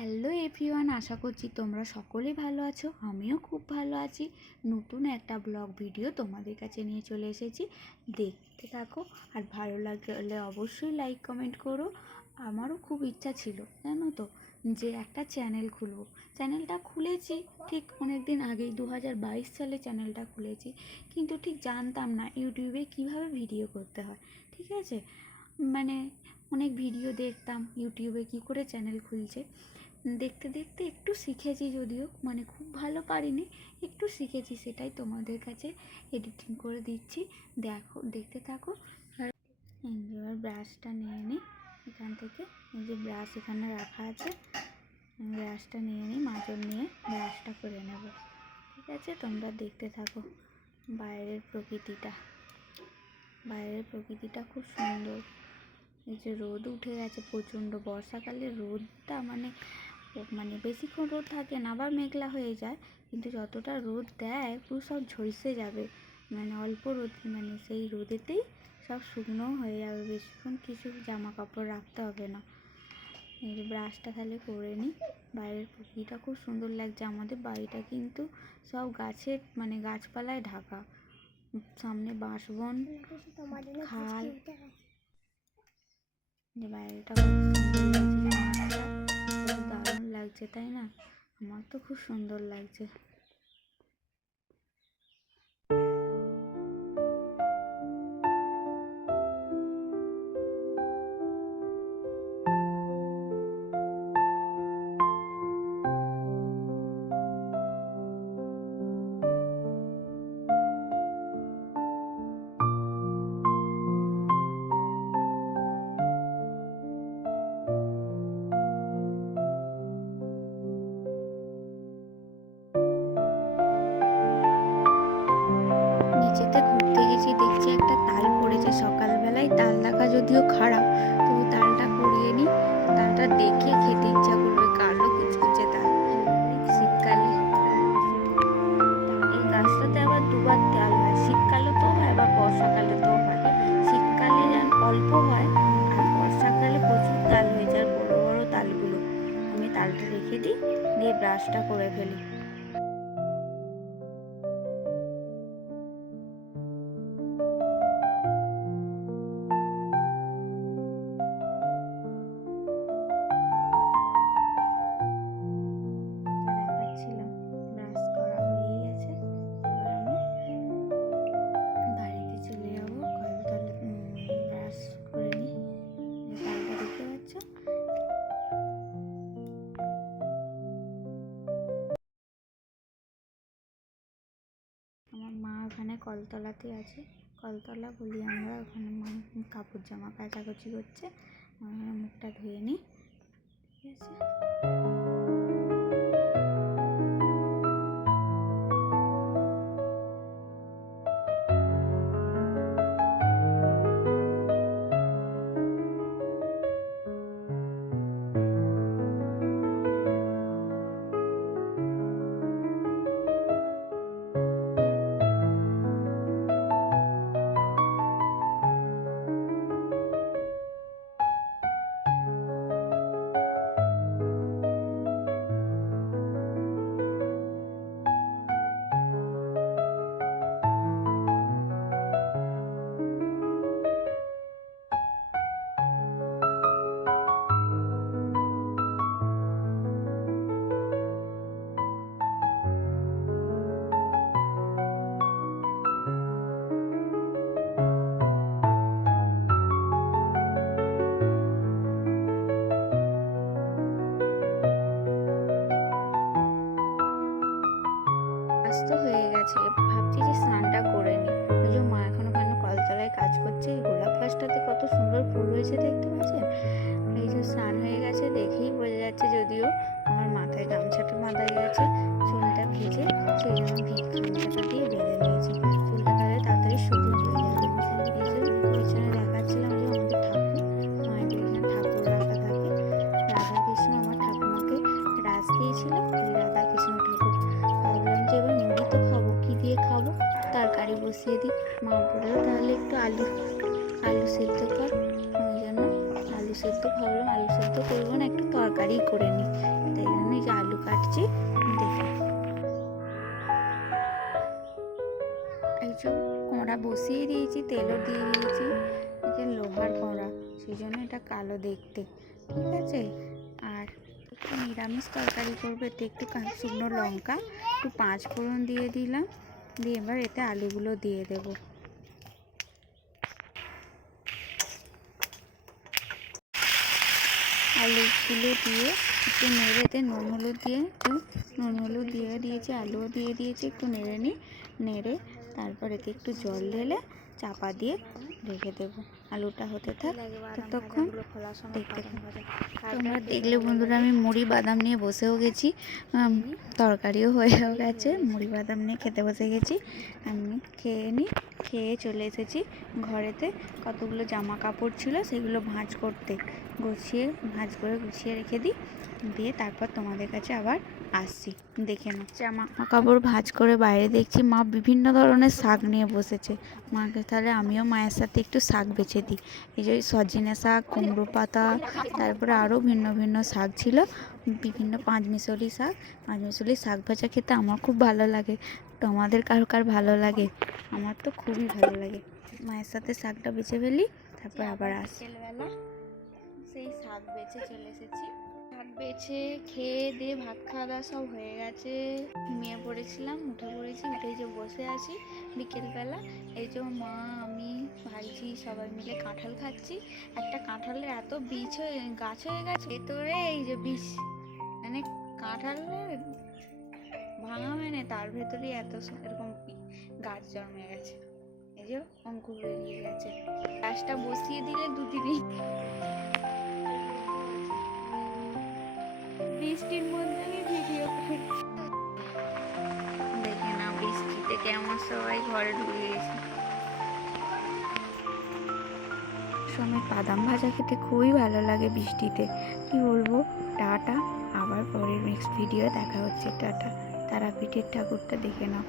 Hello everyone, আশা করছি তোমরা সকলেই ভালো আছো। আমিও খুব ভালো আছি। নতুন একটা ব্লগ ভিডিও তোমাদের কাছে নিয়ে চলে এসেছি, দেখতে থাকো। আর ভালো লাগলে অবশ্যই লাইক কমেন্ট করো। আমারও খুব ইচ্ছা ছিল জানো তো, যে একটা চ্যানেল খুলবো। চ্যানেলটা খুলেছি ঠিক অনেক দিন আগেই, 2022 সালে চ্যানেলটা খুলেছি, কিন্তু ঠিক জানতাম না ইউটিউবে কিভাবে ভিডিও করতে হয়। ঠিক আছে, মানে অনেক ভিডিও দেখতাম ইউটিউবে কি করে চ্যানেল খুলছে, দেখতে দেখতে একটু শিখেছি, যদিও মানে খুব ভালো পারিনি, একটু শিখেছি, সেটাই তোমাদের কাছে এডিটিং করে দিচ্ছি। দেখো, দেখতে থাকো। আর এবার ব্রাশটা নিয়ে নিই এখান থেকে, এই যে ব্রাশ এখানে রাখা আছে, ব্রাশটা নিয়ে নিই, মাজন নিয়ে ব্রাশটা করে নেব। ঠিক আছে, তোমরা দেখতে থাকো। বাইরের প্রকৃতিটা খুব সুন্দর। এই যে রোদ উঠে গেছে প্রচণ্ড, বর্ষাকালে রোদটা মানে বেশিক্ষণ রোদ থাকে না, আবার মেঘলা হয়ে যায়, কিন্তু যতটা রোদ দেয় পুরো সব ঝলসে যাবে, মানে অল্প রোদ, মানে সেই রোদেতেই সব শুকনো হয়ে যাবে, বেশিক্ষণ কিছু জামা কাপড় রাখতে হবে না। এই যে ব্রাশটা তাহলে করে নিই। বাইরের প্রকৃতিটা খুব সুন্দর লাগছে। আমাদের বাড়িটা কিন্তু সব গাছের, মানে গাছপালায় ঢাকা, সামনে বাঁশবন, খাল। যে বাইরেটা খুব দারুণ লাগছে, তাই না? আমার তো খুব সুন্দর লাগছে। নিচেতে ঘুরতে গেছি, দেখছি একটা তাল পড়েছে সকালবেলায়। তাল দেখা যদিও খারাপ, তবু তালটা কুড়িয়ে নিই। তালটা দেখে খেতে ইচ্ছা করবে, কালো কুচকুচে তাল, শীতকালে। এই গাছটাতে আবার দুবার তাল হয়, শীতকালেতেও হয় আবার বর্ষাকালেতেও হয়। শীতকালে যেন অল্প হয়, আর বর্ষাকালে প্রচুর তাল হয়ে যায়, বড় বড় তালগুলো। আমি তালটা রেখে দিই, দিয়ে ব্রাশটা করে ফেলি। আমার মা ওখানে কলতলাতে আছে, কলতলা বলি আমরা, ওখানে মা কাপড় জামা কাচাকুচি করছে। মুখটা ধুয়ে নিই। ঠিক আছে, তো হয়ে গেছে, ভাবছি যে স্নানটা করে নিই। ওই যে মা এখন ওখানে কলতলায় কাজ করছে, এই গোলাপ গাছটাতে কত সুন্দর ফুল হয়েছে দেখতে পাচ্ছেন। এই যে স্নান হয়ে গেছে, দেখেই বোঝা যাচ্ছে, যদিও আমার মাথায় গামছাটা বাঁধা গেছে, চুলটা ভিজে, সেই জন্য গামছাটা দিয়ে বেঁধে নিয়েছি। চুলটা তাহলে তাড়াতাড়ি শুকনো হয়ে যাবে। এই যে পিছনে দেখাচ্ছিলাম যে আমাদের ঠাকুর, মায়েদের এখানে ঠাকুর রাখা থাকে, রাধাকৃষ্ণ। আমার ঠাকুমাকে রাজ দিয়েছিল ওই রাধাকৃষ্ণ ঠাকুর। ভাবলাম যে এবার মুড়ি তো খাবো, কী দিয়ে খাবো, তরকারি বসিয়ে দিই। মা বললো তাহলে একটু আলু সেদ্ধ কর, ওই জন্য আলু সেদ্ধ ভাবলাম, আলু সেদ্ধ করবো না, একটু তরকারি করে নিই। দিচ্ছি, দেখে এই যে কড়া বসিয়ে দিয়েছি, তেলও দিয়ে দিয়েছি। এটা লোহার কড়া, সেই জন্য এটা কালো দেখতে, ঠিক আছে। আর একটু নিরামিষ তরকারি করবো, এতে একটু শুকনো লঙ্কা, একটু 5 ফোড়ন দিয়ে দিলাম, দিয়ে এবার এতে আলুগুলো দিয়ে দেবো। আলুগুলো দিয়ে একটু নেড়ে, এতে নুন হলুদ দিয়ে দিয়েছি, আলুও দিয়ে দিয়েছি, একটু নেড়ে তারপর এতে একটু জল ঢেলে চাপা দিয়ে রেখে দেবো। আলুটা হতে থাক, ততক্ষণ দেখতে থাকো। তোমরা দেখলে বন্ধুরা, আমি মুড়ি বাদাম নিয়ে বসেও গেছি, তরকারিও হয়েও গেছে, মুড়ি বাদাম নিয়ে খেতে বসে গেছি। আমি খেয়ে চলে এসেছি ঘরেতে। কতগুলো জামা কাপড় ছিল, সেগুলো ভাঁজ করে গুছিয়ে রেখে দিই, দিয়ে তারপর তোমাদের কাছে আবার আসছি। দেখে নাও, জামা কাপড় ভাঁজ করে বাইরে দেখছি মা বিভিন্ন ধরনের শাক নিয়ে বসেছে। মাকে তাহলে আমিও মায়ের সাথে একটু শাক বেছে দিই। এই যে সজনে শাক, কুমড়ো পাতা, তারপরে আরও ভিন্ন ভিন্ন শাক ছিল, বিভিন্ন পাঁচমিশালি শাক ভাজা খেতে আমার খুব ভালো লাগে। তোমাদের কার ভালো লাগে? আমার তো খুবই ভালো লাগে। মায়ের সাথে শাকটা বেছে ফেলি, তারপর আবার আসি। বিকেলবেলা সেই শাক বেছে চলে এসেছি। শাক বেছে খেয়ে দিয়ে ভাত খাওয়া দাওয়া সব হয়ে গেছে, ঘুমিয়ে পড়েছিলাম, উঠে পড়েছি, উঠে যে বসে আছি বিকেলবেলা। এই যে মা, আমি, ভাইজি সবাই মিলে কাঁঠাল খাচ্ছি। একটা কাঁঠালের এত গাছ হয়ে গেছে ভেতরে, এই যে বীজ, মানে কাঁঠালের ভাঙা মানে তার ভেতরেই এরকম গাছ জন্মে গেছে। এই যে অঙ্কুর বেরিয়ে গেছে। গাছটা বসিয়ে দিলে দুদিনই, বৃষ্টির মধ্যে আমি ভিডিও করি। দেখে না বৃষ্টিতে কেমন সবাই ঘরে ঢুকে গেছে। সময় বাদাম ভাজা খেতে খুবই ভালো লাগে বৃষ্টিতে, কি বলবো। টাটা, আবার পরের নেক্সট ভিডিও দেখা হচ্ছে। টাটা। তারাপীঠের ঠাকুরটা দেখে নাও।